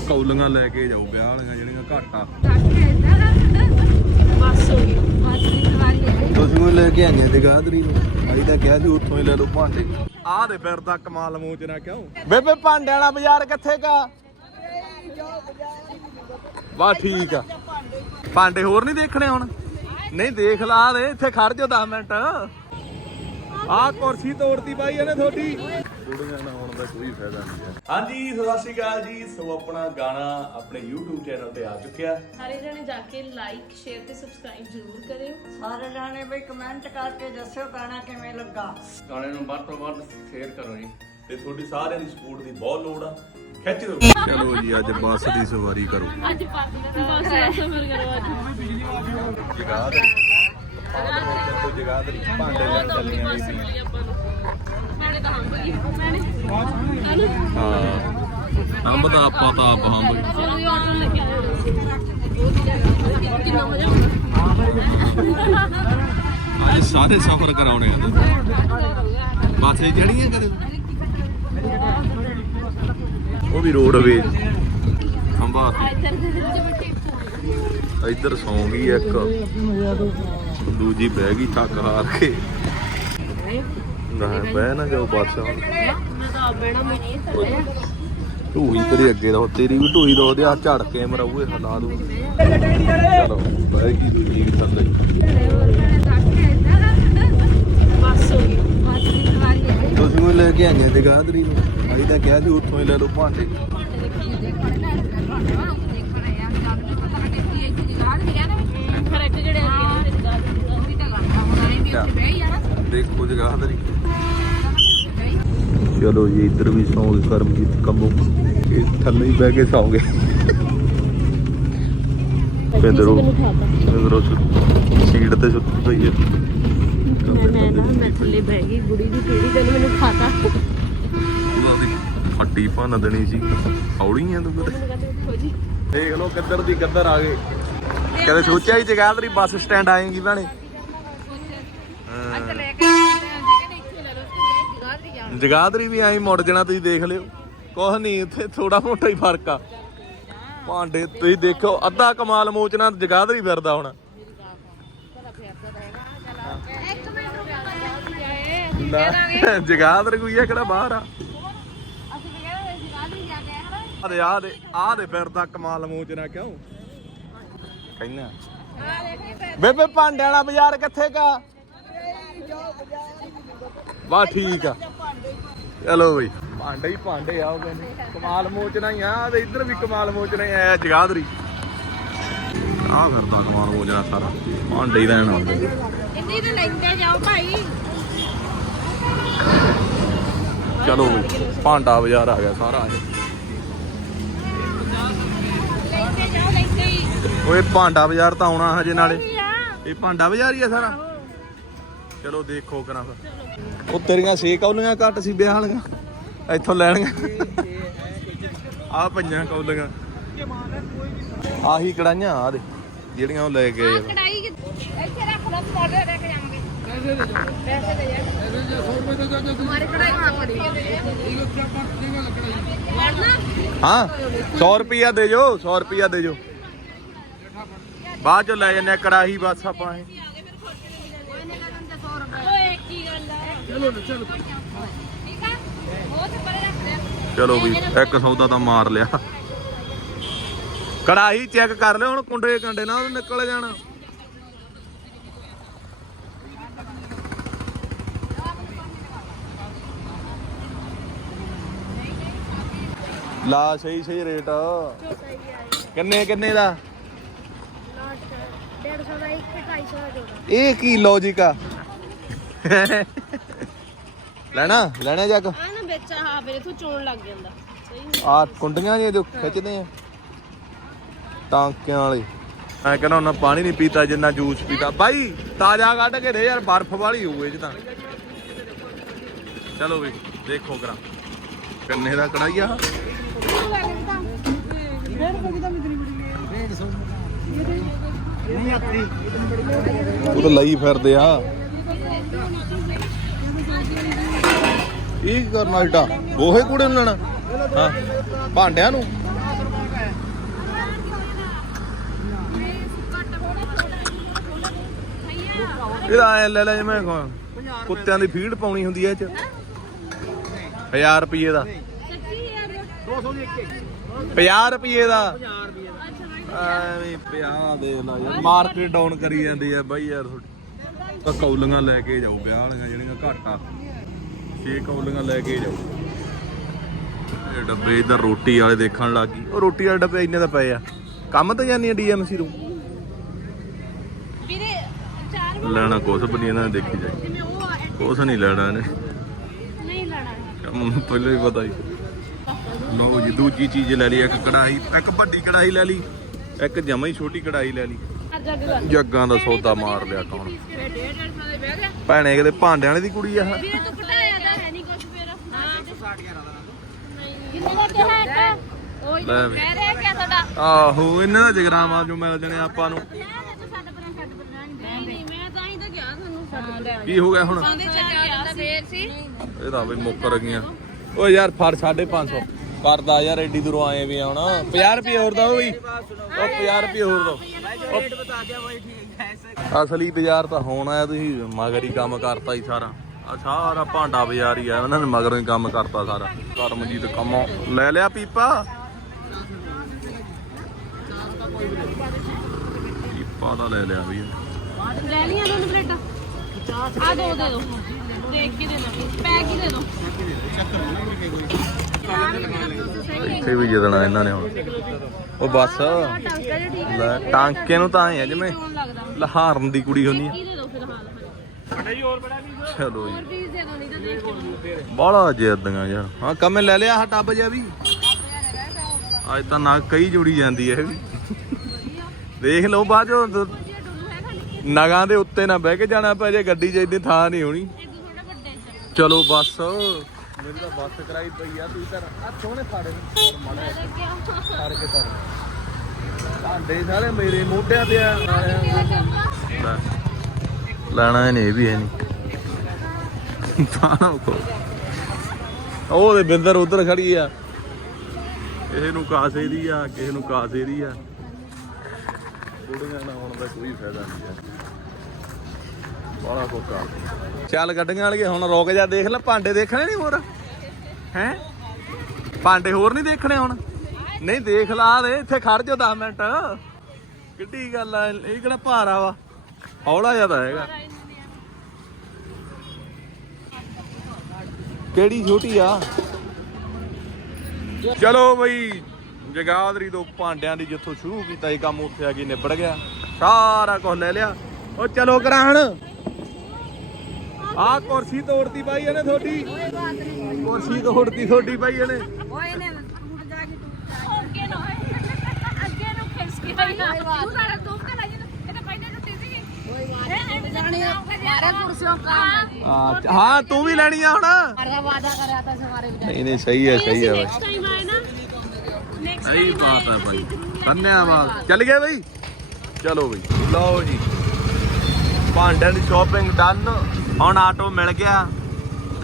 ਕੌਲੀਆਂ ਲੈ ਕੇ ਜਾਓ ਵਿਆਹ ਵਾਲੀਆਂ ਜਿਹੜੀਆਂ ਘੱਟ। ਆ ਬਸ ਹੋ ਗਈ ਬਸ ਦੀ ਸਵਾਰੀ ਹੈ ਤੁਸੀਂ ਉਹ ਲੈ ਕੇ ਆਈਆਂ ਤੇ ਗਾਦਰੀ ਨੂੰ। ਅਸੀਂ ਤਾਂ ਕਿਹਾ ਸੀ ਉੱਥੋਂ ਹੀ ਲੈ ਲਓ ਭਾਂਡੇ। ਆਹ ਦੇ ਫਿਰ ਦਾ ਕਮਾਲ ਮੋਚਣਾ ਕਿਉਂ? ਬੇਬੇ ਭਾਂਡਿਆਂ ਵਾਲਾ ਬਾਜ਼ਾਰ ਕਿੱਥੇ ਕਾ ਵਾ ਠੀਕ ਆ। ਭਾਂਡੇ ਹੋਰ ਨਹੀਂ ਦੇਖਣੇ ਹੁਣ? ਨਹੀਂ, ਦੇਖ ਲਾ ਦੇ, ਇੱਥੇ ਖੜ ਜਾਓ 10 ਮਿੰਟ। ਆਹ ਕੁਰਸੀ ਤੋੜਤੀ ਬਾਈ ਇਹਨੇ ਤੁਹਾਡੀ। ਕੁੜੀਆਂ ਨਾਲ ਦਾ ਕੋਈ ਫਾਇਦਾ ਨਹੀਂ ਹੈ। ਹਾਂਜੀ ਸਤਿ ਸ਼੍ਰੀ ਅਕਾਲ ਜੀ। ਸੋ ਆਪਣਾ ਗਾਣਾ ਆਪਣੇ YouTube ਚੈਨਲ ਤੇ ਆ ਚੁੱਕਿਆ। ਸਾਰੇ ਜਣੇ ਜਾ ਕੇ ਲਾਈਕ ਸ਼ੇਅਰ ਤੇ ਸਬਸਕ੍ਰਾਈਬ ਜ਼ਰੂਰ ਕਰਿਓ। ਸਾਰੇ ਜਾਣੇ ਬਈ ਕਮੈਂਟ ਕਰਕੇ ਦੱਸਿਓ ਗਾਣਾ ਕਿਵੇਂ ਲੱਗਾ। ਗਾਣੇ ਨੂੰ ਵੱਧ ਤੋਂ ਵੱਧ ਸ਼ੇਅਰ ਕਰੋ ਜੀ। ਤੇ ਤੁਹਾਡੀ ਸਾਰਿਆਂ ਦੀ ਸਪੋਰਟ ਦੀ ਬਹੁਤ ਲੋੜ ਆ। ਖਿੱਚ ਦਿਓ ਚਲੋ ਜੀ ਅੱਜ ਬੱਸ ਦੀ ਸਵਾਰੀ ਕਰੋ। ਅੱਜ ਪਾਸ ਬਸ ਸਫਰ ਕਰੋ ਅੱਜ। ਜਗਾਦਰੀ। ਤੋਂ ਜਗਾਦਰੀ ਭਾਂਡੇ ਲੈਣ ਚੱਲੀਆਂ ਬੀਬੀ ਗਈ ਮੈਨੇ ਹਾਂ ਅੰਬ ਤਾਂ ਆਪਾਂ ਤਾਂ ਆਪ ਹੰਬ ਅੱਜ ਸਾਰੇ ਸਫ਼ਰ ਕਰਾਉਣੇ ਆ। ਬਾਸੇ ਚੜੀਆਂ ਕਦੇ? ਉਹ ਵੀ ਰੋਡਵੇ ਅੰਬਾ ਇੱਧਰ ਸੌਂ ਗਈ ਇੱਕ। ਦੂਜੀ ਬਹਿ ਗਈ ਥੱਕ ਹਾਰ ਕੇ। ਨਾ ਬਹਿ ਨਾ ਜਾਓ ਬੱਸ ਹੁਣ ਮੈਂ ਤਾਂ ਆਪ ਬਹਿਣਾ ਮੈਂ ਨਹੀਂ ਥੱਲੇ ਢੂਹੀ ਤੇਰੇ ਅੱਗੇ ਦਾ ਤੇਰੀ ਵੀ ਢੂਹੀ ਦਾ ਉਹਦੇ ਆ ਝੜ ਕੇ ਮਰਾਉਏ ਹਿਲਾ ਦੂ ਚਲੋ ਬਹਿ ਗਈ ਦੂਜੀ ਵੀ ਥੱਲੇ ਬਸ ਹੋ ਗਈ ਬਸ ਦੀ ਸਵਾਰੀ ਹੈ ਤੁਸੀਂ ਉਹ ਲੈ ਕੇ ਆਈਆਂ ਤੇ ਗਾਦਰੀ ਨੂੰ। ਅਸੀਂ ਤਾਂ ਕਿਹਾ ਸੀ ਉੱਥੋਂ ਹੀ ਲੈ ਲਓ ਭਾਂਡੇ। ਦੇਖੋ ਜਗਾਦਰੀ ਚਲੋ ਜੀ ਇੱਧਰ ਵੀ ਸੌਂ ਗਏ ਕਰਮਜੀਤ ਕੰਬੋ। ਇਹ ਥੱਲੇ ਹੀ ਬਹਿ ਕੇ ਸੌਂ ਗਏ ਇਧਰੋਂ ਇਧਰੋਂ ਸੀਟ ਤੇ ਸੁੱਤੀ ਪਈ ਹੈ। ਮੈਂ ਨਾ ਮੈਂ ਥੱਲੇ ਬਹਿ ਗਈ ਬੁੜੀ ਦੀ ਕਿਹੜੀ ਗੱਲ ਮੈਨੂੰ ਖਾਤਾ? ਫੱਟੀ ਭੰਨ ਦੇਣੀ ਸੀ। ਹੌਲੀਆਂ ਤੂੰ ਕਿਤੇ। ਦੇਖੋ ਜੀ। ਦੇਖ ਲਓ ਕਿੱਧਰ ਦੀ ਕਿੱਧਰ ਆ ਗਏ। ਕਦੇ ਸੋਚਿਆ ਹੀ ਜਗਾਦਰੀ ਬੱਸ ਸਟੈਂਡ ਆਏਗੀ ਭੈਣੇ। ਜਗਾਦਰੀ ਵੀ ਐਂ ਮੁੜ ਜਾਣਾ ਤੁਸੀਂ ਦੇਖ ਲਿਓ। ਕੁਛ ਨਹੀਂ ਇੱਥੇ ਥੋੜਾ ਮੋਟਾ ਹੀ ਫ਼ਰਕ ਆ। ਭਾਂਡੇ ਤੁਸੀਂ ਦੇਖੋ ਅੱਧਾ ਕਮਾਲ ਮੋਚਨਾ ਜਗਾਦਰੀ ਫਿਰਦਾ ਹੁਣ। ਲੈ, ਕੋਈ ਆ ਕਿਹੜਾ ਬਾਹਰ ਆ? ਆ ਆ ਦੇ ਆ ਦੇ ਫਿਰਦਾ ਕਮਾਲ ਮੋਚਨਾ ਕਿਉਂ? ਕਹਿਣਾ ਬੇਬੇ ਭਾਂਡਿਆਂ ਵਾਲਾ ਬਾਜ਼ਾਰ ਕਿੱਥੇ ਕਾ ਵਾ ਠੀਕ ਆ। ਚਲੋ ਬਈ। ਭਾਂਡੇ ਹੀ ਭਾਂਡੇ ਆ ਉਹ ਕਹਿੰਦੇ। ਕਮਾਲ ਮੋਚਣਾ ਹੀ ਆ ਤੇ ਇੱਧਰ ਵੀ ਕਮਾਲ ਮੋਚਣਾ ਹੀ ਆ ਜਗਾਦਰੀ ਆ ਫਿਰਦਾ ਕਮਾਲ ਮੋਚਣਾ ਸਾਰਾ। ਭਾਂਡੇ ਹੀ ਲੈਣ ਆਉਂਦੇ ਇੰਨੀ ਤੇ ਲੈਂਦੇ ਜਾਓ ਭਾਈ? ਚਲੋ ਬਈ ਭਾਂਡਾ ਬਾਜ਼ਾਰ ਆ ਗਿਆ ਸਾਰਾ ਇਹ। ਓਏ ਭਾਂਡਾ ਬਾਜ਼ਾਰ ਤਾਂ ਆਉਣਾ ਹਜੇ ਨਾਲੇ। ਇਹ ਭਾਂਡਾ ਬਾਜ਼ਾਰ ਹੀ ਆ ਸਾਰਾ। ਚਲੋ ਦੇਖੋ ਕਰਾਂ ਫਿਰ। ਉਹ ਤੇਰੀਆਂ ਛੇ ਕੌਲੀਆਂ ਘੱਟ ਸੀ ਵਿਆਹ ਵਾਲੀਆਂ। ਇੱਥੋਂ ਲੈਣੀਆਂ। ਆ ਪੰਜਾਂ ਕੌਲੀਆਂ। ਆਹੀ ਕੜਾਈਆਂ ਆ ਦੇ ਜਿਹੜੀਆਂ ਉਹ ਲੈ ਕੇ ਆਏ ਆ। ਕੜਾਈ ਇੱਥੇ ਰੱਖ ਲਓ ਸਪਾਟਰ ਲੈ ਕੇ ਜਾਵਾਂਗੇ। ਪੈਸੇ ਦੇ ਜਾ ਹਮਾਰੀ ਕੜਾਈ ਵਹਾਂ ਪੜੀ ਵਰਨਾ? ਹਾਂ 100 ਰੁਪਿਆ ਦੇ ਜੋ 100 ਰੁਪਿਆ ਦੇ ਜੋ। ਬਾਅਦ ਚ ਲੈ ਜੰਨੇ ਆ ਕੜਾਹੀ ਬਸ ਆਪਾਂ ਇਹ। ਚਲੋ ਚਲੋ। ਠੀਕ ਆ ਉਹ ਤੇ ਪਰੇ ਰੱਖ ਦੇ ਚਲੋ ਵੀ ਇੱਕ ਸੌਦਾ ਤਾਂ ਮਾਰ ਲਿਆ। ਕੜਾਹੀ ਚੈੱਕ ਕਰ ਲਿਓ ਹੁਣ ਕੁੰਡੇ ਕੰਡੇ ਨਾਲ ਨਿਕਲ ਜਾਣਾ। ਲਾ ਸਹੀ ਸਹੀ ਰੇਟ। ਕਿੰਨੇ ਕਿੰਨੇ ਦਾ? 150 ਦਾ ਇੱਕ 250 ਦਾ ਜੋੜਾ। ਇਹ ਕੀ ਲੌਜੀਕ ਆ? ਲੈਣਾ ਲੈਣਾ ਜੱਗ? ਆ ਨਾ ਵਿੱਚ ਆ ਮੇਰੇ ਤੋਂ ਚੋਣ ਲੱਗ ਜਾਂਦਾ। ਸਹੀ ਆ ਕੁੰਡੀਆਂ ਜੀ ਜੋ ਖਿੱਚਦੇ ਆ। ਟਾਂਕਿਆਂ ਵਾਲੇ। ਮੈਂ ਕਹਿੰਦਾ ਉਹਨਾਂ ਪਾਣੀ ਨਹੀਂ ਪੀਤਾ ਜਿੰਨਾ ਜੂਸ ਪੀਤਾ। ਬਾਈ ਤਾਜ਼ਾ ਕੱਢ ਕੇ ਦੇ ਯਾਰ ਬਰਫ਼ ਵਾਲੀ ਹੋਊ ਇਹ ਚ ਤਾਂ। ਚਲੋ ਵੀ ਦੇਖੋ ਕਰਾਂ। ਕੰਨੇ ਦਾ ਕੜਾਈਆ ਉਹ ਤਾਂ ਲਈ ਫਿਰਦੇ ਆ। ਇਹ ਕੀ ਕਰਨਾ ਏਡਾ? ਗੋਹੇ ਕੂੜੇ ਨੂੰ ਲੈਣਾ? ਹਾਂ। ਭਾਂਡਿਆਂ ਨੂੰ? ਇਹਦਾ ਐ ਲੈ ਲੈ ਜਿਵੇਂ ਕੁੱਤਿਆਂ ਦੀ ਫੀਡ ਪਾਉਣੀ ਹੁੰਦੀ ਐ ਇਹ ਚ। 1000 ਰੁਪਏ ਦਾ। 50 ਰੁਪਏ ਦਾ। ਐਵੇਂ 50 ਦੇ ਲਾ ਯਾਰ। ਮਾਰਕੀਟ ਡਾਊਨ ਕਰੀ ਜਾਂਦੀ ਐ ਬਾਈ ਯਾਰ ਤਾਂ ਕੌਲੀਆਂ ਲੈ ਕੇ ਜਾਓ ਵਿਆਹ ਵਾਲੀਆਂ ਜਿਹੜੀਆਂ ਘੱਟ ਆ। ਛੇ ਕੌਲੀਆਂ ਲੈ ਕੇ ਜਾਓ। ਇਹ ਡੱਬੇ ਇਧਰ ਰੋਟੀ ਵਾਲੇ ਦੇਖਣ ਲੱਗ ਗਈ। ਉਹ ਰੋਟੀ ਵਾਲੇ ਡੱਬੇ ਇੰਨੇ ਤਾਂ ਪਏ ਆ। ਕੰਮ ਤਾਂ ਜਾਂਦੀ ਆ ਡੀਐਮਸੀ ਨੂੰ ਵੀਰੇ ਚਾਰ ਲੈਣਾ ਕੁਛ ਵੀ ਨਹੀਂ ਇਹਨਾਂ ਨੇ ਦੇਖੀ ਜਾਈ ਕੁਛ ਨਹੀਂ ਲੈਣਾ ਇਹਨੇ। ਨਹੀਂ ਲੈਣਾ। ਕੰਮ ਨੂੰ ਪਹਿਲਾਂ ਹੀ ਪਤਾ ਹੀ। ਲਓ ਜੀ ਦੂਜੀ ਚੀਜ਼ ਲੈ ਲਈ ਇੱਕ ਕੜਾਈ ਇੱਕ ਵੱਡੀ ਕੜਾਈ ਲੈ ਲਈ ਇੱਕ ਜਮਾ ਹੀ ਛੋਟੀ ਕੜਾਈ ਲੈ ਲਈ। ਜੱਗਾਂ ਦਾ ਸੌਦਾ ਮਾਰ ਲਿਆ ਕੌਣ? ਭੈਣੇ ਕਿਤੇ ਭਾਂਡਿਆਂ ਵਾਲੀ ਦੀ ਕੁੜੀ ਆ। ਵੀਰੇ ਤੂੰ ਘਟਾਇਆ ਤਾਂ ਹੈ ਨਹੀਂ ਕੁਝ ਫੇਰ ਹਾਂ 60 11 ਦਾ ਕਿੰਨੇ ਦਾ ਕਿਹਾ ਇੱਕ ਉਹ ਵੀ। ਕਹਿ ਰਿਹਾ ਕਿ ਤੁਹਾਡਾ ਆਹੋ ਇਹਨਾਂ ਦਾ ਜਗਰਾਮਾ ਜੋ ਮਿਲ ਜਣੇ ਆਪਾਂ ਨੂੰ। ਕੀ ਹੋ ਗਿਆ ਹੁਣ? ਪਾਉਂਦੇ ਚਾਰ ਗਿਆ ਫੇਰ ਸੀ। ਇਹ ਤਾਂ ਬਈ ਮੁੱਕਰ ਗਈਆਂ ਓ ਯਾਰ ਫੜ 550 ਕਰਦਾ ਯਾਰ, ਐਡੀ ਦੂਰੋਂ ਆਏ ਵੀ ਆ ਹੁਣ। 50 ਰੁਪਏ ਹੋਰ ਦੋ ਬਈ। ਉਹ 50 ਰੁਪਏ ਹੋਰ ਦੋ। ਅਸਲੀ ਬਾਜ਼ਾਰ ਤਾਂ ਹੁਣ ਆਇਆ ਤੁਸੀਂ, ਮਗਰ ਹੀ ਕੰਮ ਕਰਤਾ ਹੀ ਸਾਰਾ। ਆ ਸਾਰਾ ਭਾਂਡਾ ਬਾਜ਼ਾਰ ਹੀ ਆ, ਉਹਨਾਂ ਨੇ ਮਗਰੋਂ ਹੀ ਕੰਮ ਕਰਤਾ ਸਾਰਾ। ਕਰਮਜੀਤ ਕੰਮ। ਲੈ ਲਿਆ ਪੀਪਾ। ਪੀਪਾ ਤਾਂ ਲੈ ਲਿਆ ਵੀ। ਲੈ ਲਈਆਂ ਦੋਨੇ ਪਲੇਟਾਂ। ਆ ਦੋ ਦੇ ਦੋ। ਦੇਖ ਕੇ ਦੇ ਦੋ ਪੈਕ ਹੀ ਦੇ ਦੋ ਇੱਥੇ ਵੀ ਜਿੱਦਣਾ ਇਹਨਾਂ ਨੇ ਹੁਣ। ਉਹ ਬਸ। ਲੈ ਟਾਂਕੇ ਨੂੰ ਤਾਂ ਆਏ ਆ ਜਿਵੇਂ ਲਹਾਰਨ ਦੀ ਕੁੜੀ ਹੁੰਦੀ ਆ। ਚਲੋ ਜੀ। ਬਾਲਾ ਜਿੱਦਾਂ ਯਾਰ। ਹਾਂ ਕਮੇ ਲੈ ਲਿਆ ਆਹ ਟੱਬ ਜਿਹਾ ਵੀ। ਅੱਜ ਤਾਂ ਨਾ ਕਈ ਜੁੜੀ ਜਾਂਦੀ ਹੈ ਇਹ ਵੀ। ਦੇਖ ਲਓ ਬਾਅਦ ਚੋਂ ਨਗਾਂ ਦੇ ਉੱਤੇ ਨਾ ਬਹਿ ਕੇ ਜਾਣਾ ਪੈ ਜੇ ਗੱਡੀ 'ਚ ਇੰਨੀ ਥਾਂ ਨਹੀਂ ਹੋਣੀ। ਚਲੋ ਬੱਸ। ਮੇਰੀ ਤਾਂ ਬੱਸ ਕਰਾਈ ਪਈ ਆ ਤੁਸੀਂ ਤਾਂ ਆ ਸੋਹਣੇ ਫਾੜੇ ਨੇ ਮਾੜਾ ਫਾੜ ਕੇ ਫਾੜ ਭਾਂਡੇ ਸਾਰੇ ਮੇਰੇ ਮੋਢਿਆਂ ਤੇ ਆ। ਲੈਣਾ ਇਹ ਵੀ ਹੈ ਨਹੀਂ। ਤਾਂ ਕੋ ਉਹ ਦੇ ਬਿੰਦਰ ਉਧਰ ਖੜੀ ਆ। ਕਿਸੇ ਨੂੰ ਕਾਸੇ ਦੀ ਆ ਕਿਸੇ ਨੂੰ ਕਾਸੇ ਦੀ ਆ। ਬੁੜੀਆਂ ਨਾਲ ਹੁਣ ਦਾ ਕੋਈ ਫਾਇਦਾ ਨਹੀਂ ਹੈ। ਬਾਲਾ ਕੋ ਚੱਲ ਗੱਡੀਆਂ ਵਾਲੀਏ, ਹੁਣ ਰੁਕ ਜਾ, ਦੇਖ ਲੈ, ਭਾਂਡੇ ਦੇਖਣੇ ਨਹੀਂ ਹੋਰ? ਹੈ? ਭਾਂਡੇ ਹੋਰ ਨਹੀਂ ਦੇਖਣੇ ਹੁਣ? ਨਹੀਂ, ਦੇਖ ਲਾ ਦੇ, ਇੱਥੇ ਖੜ ਜਾ 10 ਮਿੰਟ। ਕਿੱਡੀ ਗੱਲ ਆ, ਇਹ ਕਿਹੜਾ ਭਾਰਾ ਵਾ? ਹੌਲਾ ਜ਼ਿਆਦਾ ਹੈਗਾ। ਕਿਹੜੀ ਛੋਟੀ ਆ? ਚਲੋ ਬਈ, ਜਗਾਦਰੀ ਤੋਂ ਭਾਂਡਿਆਂ ਦੀ ਜਿੱਥੋਂ ਸ਼ੁਰੂ ਕੀਤਾ ਇਹ ਕੰਮ, ਉੱਥੇ ਆ ਕੇ ਨਿਬੜ ਗਿਆ। ਸਾਰਾ ਕੁਝ ਲੈ ਲਿਆ। ਉਹ ਚਲੋ ਕਰਾਣ ਆ ਕੁਰਸੀ ਤੋੜਤੀ ਬਾਈ ਇਹਨੇ ਤੁਹਾਡੀ। ਕੁਰਸੀ ਤੋੜਤੀ ਤੁਹਾਡੀ ਬਾਈ ਇਹਨੇ। ਓਏ ਨੇ ਟੁੱਟ ਜਾ ਕੇ ਅੱਗੇ ਨੂੰ ਅੱਗੇ ਨੂੰ ਖਿੱਚ ਕੇ ਤੂੰ ਸਾਡਾ ਦੋਸਤ ਹੈ ਇਹ ਤਾਂ ਪਹਿਲੇ ਟੁੱਟੀ ਹਾਂ ਵੀ ਲੈਣੀ ਆ ਹੁਣ। ਮਾਰਾ ਵਾਦਾ ਕਰਿਆ ਤਾਂ ਸਵਾਰੇ ਵਿੱਚ ਨਹੀਂ ਨਹੀਂ ਸਹੀ ਹੈ ਸਹੀ ਹੈ ਬਾਈ ਨੈਕਸਟ ਟਾਈਮ ਆਏ ਨਾ ਨੈਕਸਟ ਸਹੀ ਬਾਤ ਹੈ ਬਾਈ। ਧੰਨਵਾਦ। ਚੱਲ ਗਏ ਬਾਈ? ਚਲੋ ਬਈ। ਲਓ ਜੀ। ਭਾਂਡਿਆਂ ਦੀ ਸ਼ਾਪਿੰਗ ਡਨ ਹੁਣ ਆਟੋ ਮਿਲ ਗਿਆ।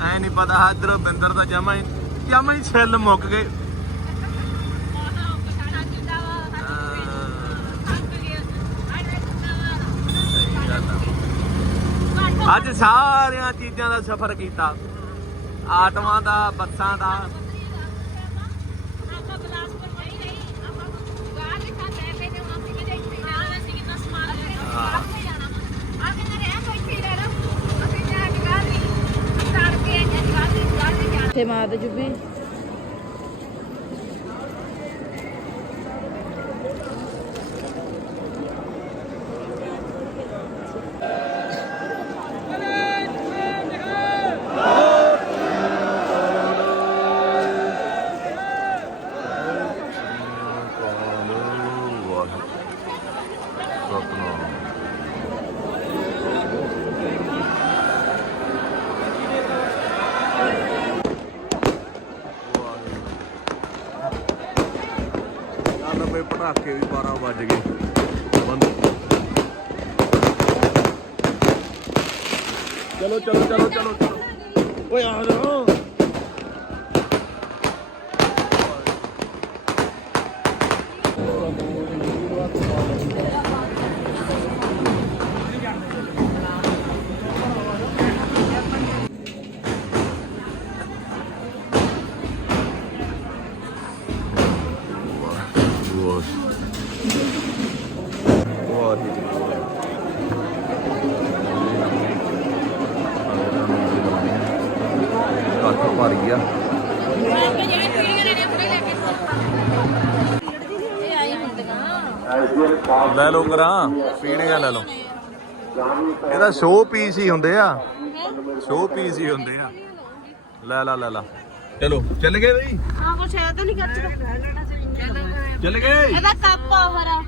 ਐ ਨਹੀਂ ਪਤਾ ਇਧਰ ਬਿੰਦਰ ਦਾ ਜਮਾ ਹੀ ਜਮਾ ਹੀ ਛਿੱਲ ਮੁੱਕ ਗਏ। ਅੱਜ ਸਾਰੀਆਂ ਚੀਜ਼ਾਂ ਦਾ ਸਫ਼ਰ ਕੀਤਾ। ਆਟੋਆਂ ਦਾ ਬੱਸਾਂ ਦਾ। ਤੇ ਮਾਰ ਜੁਬੀ ਚੱਲ ਬਈ ਪਟਾਕੇ ਵੀ 12 ਵੱਜ ਗਏ। ਬੰਦ। ਚਲੋ ਚਲੋ ਚਲੋ ਚਲੋ ਚਲੋ। ਓਏ ਆ ਜਾ ਬਸ ਵਾਹਿਗੁਰੂ ਭਰ ਗਿਆ ਲੈ ਕੇ ਲੈ ਲਓ ਕਰਾਂ ਪੀਣੀਆਂ ਲੈ ਲਓ। ਇਹਦਾ ਸ਼ੋ ਪੀਸ ਹੀ ਹੁੰਦੇ ਆ। ਸ਼ੋ ਪੀਸ ਹੀ ਹੁੰਦੇ ਆ। ਲੈ ਲਾ ਲੈ ਲਾ। ਚਲੋ, ਚੱਲ ਗਏ ਬਈ? ਹਾਂ, ਕੁਛ ਹੈ ਤਾਂ ਨਹੀਂ ਕੱਚ ਚੱਲ ਗਏ। ਇਹਦਾ ਕੱਪ ਆਵਰ ਆ।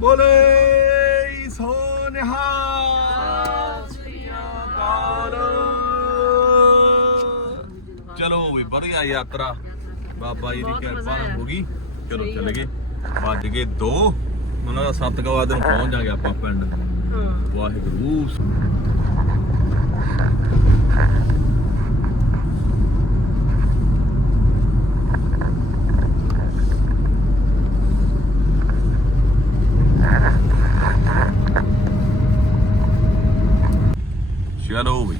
ਬੋਲੇ ਸੋਨਿਹਾ ਚਲੋ ਵੀ ਵਧੀਆ ਯਾਤਰਾ। ਬਾਬਾ ਜੀ ਦੀ ਕਿਰਪਾ ਨਾਲ ਹੋ ਗਈ। ਚਲੋ ਚੱਲ ਗਏ। ਵੱਜ ਗਏ 2 ਉਹਨਾਂ ਦਾ 7 ਕੁ ਵਜੇ ਨੂੰ ਪਹੁੰਚ ਜਾਗੇ ਆਪਾਂ ਪਿੰਡ ਵਾਹਿਗੁਰੂ। ਚਲੋ ਵੀ।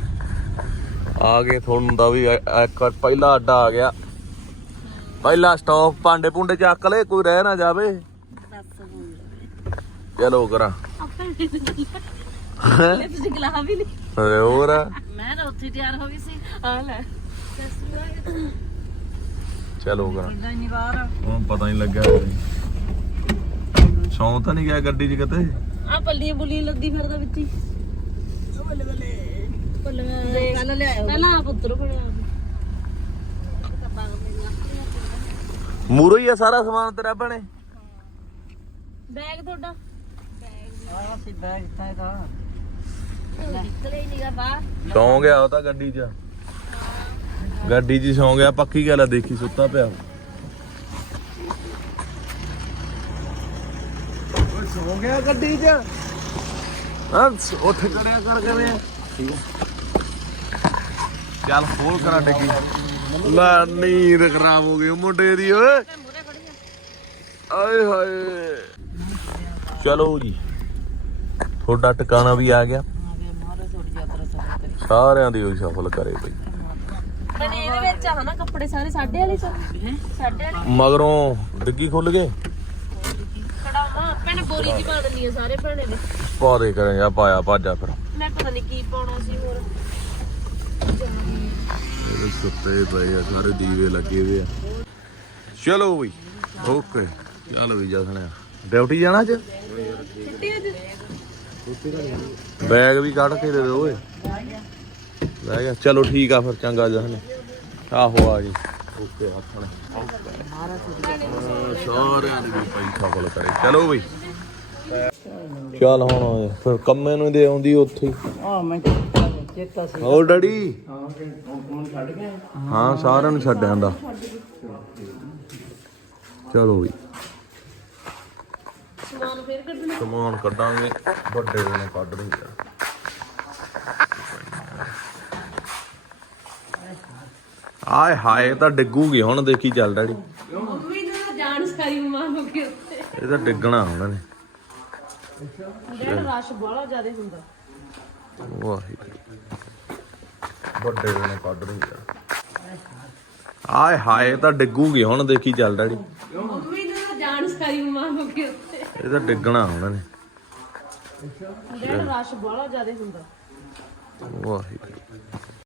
ਆ ਗਏ ਤੁਹਾਨੂੰ ਦਾ ਵੀ ਇੱਕ ਪਹਿਲਾ ਅੱਡਾ ਆ ਗਿਆ। ਪਹਿਲਾ ਸਟਾਪ ਭਾਂਡੇ ਭੁੰਡੇ ਚੱਕ ਲੈ ਕੋਈ ਰਹਿ ਨਾ ਜਾਵੇ। ਚਲੋ ਕਰਾਂ। ਲੈ ਤੁਸੀਂ ਗਲਾ ਵੀ ਨਹੀਂ ਅਰੇ ਹੋਰ? ਮੈਂ ਤਾਂ ਉੱਥੇ ਤਿਆਰ ਹੋ ਗਈ ਸੀ। ਆ ਲੈ। ਚਲੋ ਕਰਾਂ। ਇਦਾਂ ਨਹੀਂ ਬਾਹਰ ਹੁਣ ਪਤਾ ਨਹੀਂ ਲੱਗਾ ਸੌਂ ਤਾਂ ਨਹੀਂ ਗਿਆ ਗੱਡੀ 'ਚ ਕਿਤੇ? ਆ ਪੱਲੀਆਂ ਬੁਲੀਆਂ ਲੱਦੀ ਫਿਰਦਾ ਵਿੱਚ ਹੀ। ਬੱਲੇ ਬੱਲੇ ਬੱਲੇ ਕੱਲ ਲਿਆਇਓ ਪਹਿਲਾਂ ਆਪ ਉੱਤਰ ਬਣਿਆ। ਮੂਰੋ ਹੀ ਆ ਸਾਰਾ ਸਮਾਨ ਤੇਰਾ ਬਣੇ ਬੈਗ ਤੁਹਾਡਾ? ਆਹ ਸੀ ਬੈਗ ਤਾਂ ਇਹਦਾ। ਨਿਕਲੇ ਹੀ ਨਹੀਂਗਾ ਬਾਹਰ। ਸੌਂ ਗਿਆ ਉਹ ਤਾਂ ਗੱਡੀ 'ਚ। ਗੱਡੀ 'ਚ ਸੌਂ ਗਿਆ ਪੱਕੀ ਗੱਲ ਆ ਦੇਖੀ ਸੁੱਤਾ ਪਿਆ। ਸੌਂ ਗਿਆ ਗੱਡੀ 'ਚ। ਹਾਂ ਉੱਠ ਕਰਿਆ ਕਰ ਕਰਿਆ ਚੱਲ ਖੋਲ ਕਰਾ ਡੱਗੀ। ਲੈ ਨੀਂਦ ਖਰਾਬ ਹੋ ਗਈ ਮੁੰਡੇ ਦੀ ਓਏ। ਆਏ ਹਾਏ। ਚਲੋ ਜੀ ਤੁਹਾਡਾ ਟਿਕਾਣਾ ਵੀ ਆ ਗਿਆ। ਸਾਰਿਆਂ ਦੀ ਹੋਈ ਸਫਲ ਕਰੇ ਬਈ। ਬਣੇ ਇਹਦੇ ਵਿੱਚ ਆ ਨਾ ਕੱਪੜੇ ਸਾਰੇ ਸਾਡੇ ਵਾਲੇ ਸੋ ਸਾਡੇ ਵਾਲੇ ਮਗਰੋਂ ਡਿੱਗੀ ਖੁੱਲ ਗਏ? ਭੈਣੇ ਬੋਰੀ ਦੀ। ਪਾ ਦਿੰਦੀ ਆ ਸਾਰੇ ਭੈਣੇ ਨੇ ਪਾ ਦੇ ਕਰਾਂ ਜਾਂ ਪਾਇਆ ਭਾਜਾ ਫਿਰ। ਮੈਂ ਪਤਾ ਨਹੀਂ ਕੀ ਪਾਉਣਾ ਸੀ ਹੋਰ। ਇਹਦੇ ਸੁੱਤੇ ਪਏ ਆ ਸਾਰੇ ਦੀਵੇ ਲੱਗੇ ਹੋਏ ਆ। ਚਲੋ ਬਈ ਓਕੇ। ਚੱਲ ਵੀ ਜਸਣਿਆ ਡਿਊਟੀ ਜਾਣਾ ਅੱਜ? ਬੈਗ ਵੀ ਕੱਢ ਕੇ ਦੇ ਦੇ ਓਏ। ਲੈ ਗਿਆ। ਚਲੋ ਠੀਕ ਆ ਫਿਰ ਚੰਗਾ ਜਸਨੇ ਆਹੋ ਆ ਜੀ। ਓਕੇ ਹੱਥਣੇ ਸਾਰਿਆਂ ਦੀ ਵੀ ਪਈ ਸਫਲ ਕਰੇ। ਚਲੋ ਬਈ। ਚੱਲ ਹੁਣ ਫਿਰ ਕੰਮੇ ਨੂੰ ਦੇ ਆਉਂਦੀ ਉੱਥੇ। ਹੀ ਆ ਮੈਂ ਚੇਤਾ ਸੀ। ਹੋਰ ਡੈਡੀ? ਹਾਂ ਸਾਰਿਆਂ ਨੂੰ ਛੱਡ ਆਂਦਾ। ਚਲੋ ਵੀ। ਸਮਾਨ ਫੇਰ ਕੱਢਣਾ ਸਮਾਨ ਕੱਢਾਂਗੇ ਵੱਡੇ ਨੇ ਕੱਢ ਲਈ ਆਏ ਹਾਏ ਤਾਂ ਡਿੱਗੂਗੀ ਹੁਣ ਦੇਖੀ ਚੱਲ ਡੈਡੀ। ਨੇ ਸਾਰੀ ਮਾਂ ਇਹ ਤਾਂ ਡਿੱਗਣਾ ਹੁਣ ਨੇ ਡੇਢ ਰਸ਼ ਬੜਾ ਜ਼ਿਆਦਾ ਹੁੰਦਾ। ਵਾਹਿਗੁਰੂ। ਵੱਡੇ ਨੇ ਕੱਢ ਲਈ ਆਏ ਹਾਏ ਇਹ ਤਾਂ ਡਿੱਗੂਗੀ ਹੁਣ ਦੇਖੀ ਚੱਲ ਡੈਡੀ। ਮੰਮੀ ਨੇ ਜਾਣ ਸਾਰੀ ਮਾਂ ਹੋ ਗਈ ਉੱਤੇ। ਇਹ ਤਾਂ ਡਿੱਗਣਾ ਹੁਣ ਨੇ ਡੇਢ ਰਸ਼ ਬੜਾ ਜ਼ਿਆਦਾ ਹੁੰਦਾ। ਵਾਹਿਗੁਰੂ।